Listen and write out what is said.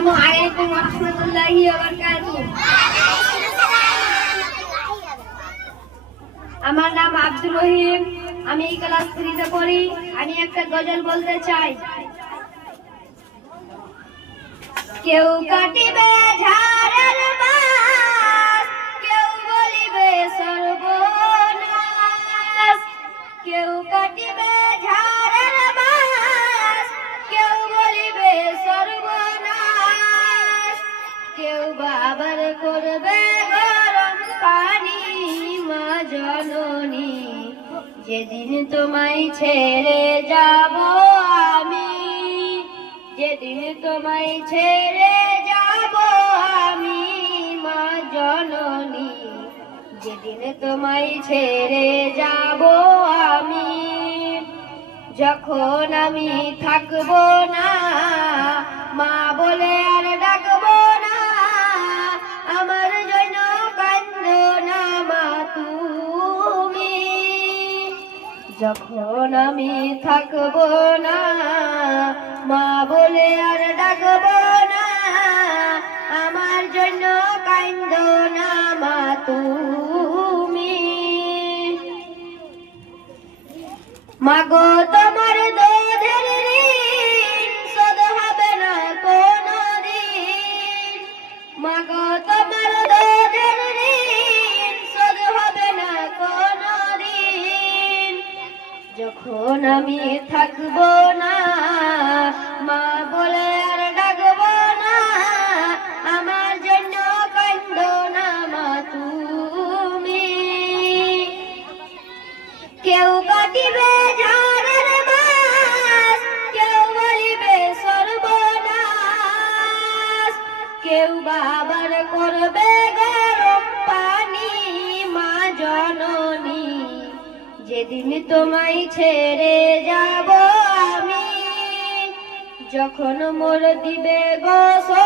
আসসালামু আলাইকুম ওয়া রাহমাতুল্লাহি ওয়া বারাকাতুহু। আমার নাম আব্দুর রহিম, আমি ক্লাস 3 তে পড়ি। আমি একটা গজল বলতে চাই। কেউ কাটিবে ঝাড়ের বাস, কেউ বলিবে সর্বনাশ। কেউ কাটিবে ঝাড়ের বাস, কেউ বলিবে সর্বনাশ। কেউ বাবার করবে গরম পানি, মা জননী যেদিন তোমায় ছেড়ে যাব আমি, যেদিন তোমায় ছেড়ে যাব আমি, মা জননী যেদিন তোমায় ছেড়ে যাব আমি। যখন আমি থাকবো না, মা বলে আর ডাকবো না, আমার জন্য কান্দো না মা তুমি। যখন আমি থাকবো না, মা বলে আর ডাকবো না, আমার জন্য কান্দো না মা তুমি। মাগো তোমার দুধের ঋণ শোধ হবে না কোনদিন। মাগো তোমার দুধের ঋণ শোধ হবে না কোনদিন। যখন আমি থাকবো না, মা বলে আর ডাকবো না, আমার জন্য কান্দো না মা তুমি। কেউ কাটিবে ঝাড়ের বাস, কেউ বলিবে সর্বনাশ। কেউ বাবার করবে গরম পানি, মা জননী যেদিন তোমায় ছেড়ে যাব আমি। যখন মোর দিবে গোসল